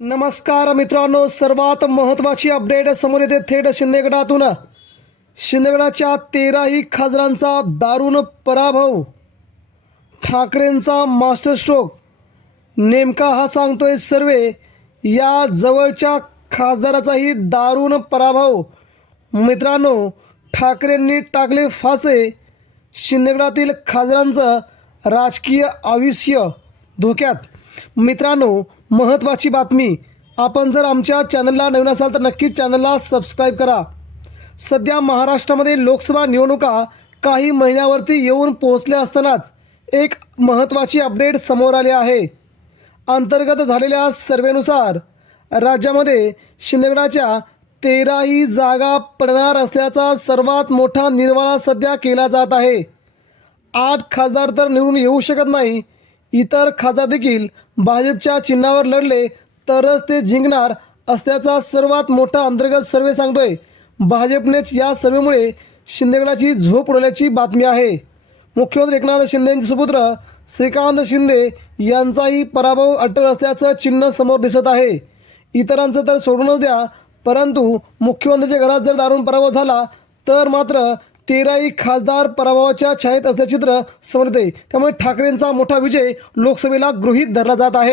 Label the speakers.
Speaker 1: नमस्कार मित्रांनो सर्वात महत्त्वाची अपडेट समोर येते थेट शिंदेगडातून. शिंदेगडाच्या तेराही खासदारांचा दारुण पराभव. ठाकरेंचा मास्टर स्ट्रोक नेमका हा सांगतोय सर्वे या जवळच्या खासदाराचाही दारुण पराभव. मित्रांनो ठाकरेंनी टाकले फासे. शिंदेगडातील खासदारांचं राजकीय आयुष्य. धोक्यात. मित्रांनो महत्त्वाची बातमी. आपण जर आमच्या चॅनलला नवीन असाल तर नक्कीच चॅनलला सबस्क्राईब करा. सध्या महाराष्ट्रामध्ये लोकसभा निवडणुका काही महिन्यावरती येऊन पोहोचल्या असतानाच एक महत्त्वाची अपडेट समोर आली आहे. अंतर्गत झालेल्या सर्वेनुसार राज्यामध्ये शिंदेगडाच्या तेराही जागा पडणार असल्याचा सर्वात मोठा निर्वाळा सध्या केला जात आहे. आठ खासदार तर निवडून येऊ शकत नाही इतर खासदार देखील भाजपच्या चिन्हावर लढले तरच ते जिंकणार असल्याचा सर्वात मोठा अंतर्गत सर्वे सांगतोय. भाजपनेच या सर्वेमुळे शिंदेगडाची झोप उडवल्याची बातमी आहे. मुख्यमंत्री एकनाथ शिंदेचे सुपुत्र श्रीकांत शिंदे यांचाही पराभव अटळ असल्याचं चिन्ह समोर दिसत आहे. इतरांचं तर सोडूनच द्या परंतु मुख्यमंत्र्यांच्या घरात जर दारुण पराभव झाला तर मात्र तेराही खासदार पराभवाच्या छायेत असल्याचे चित्र समजते त्यामुळे ठाकरेंचा मोठा विजय लोकसभेला गृहीत धरला जात आहे.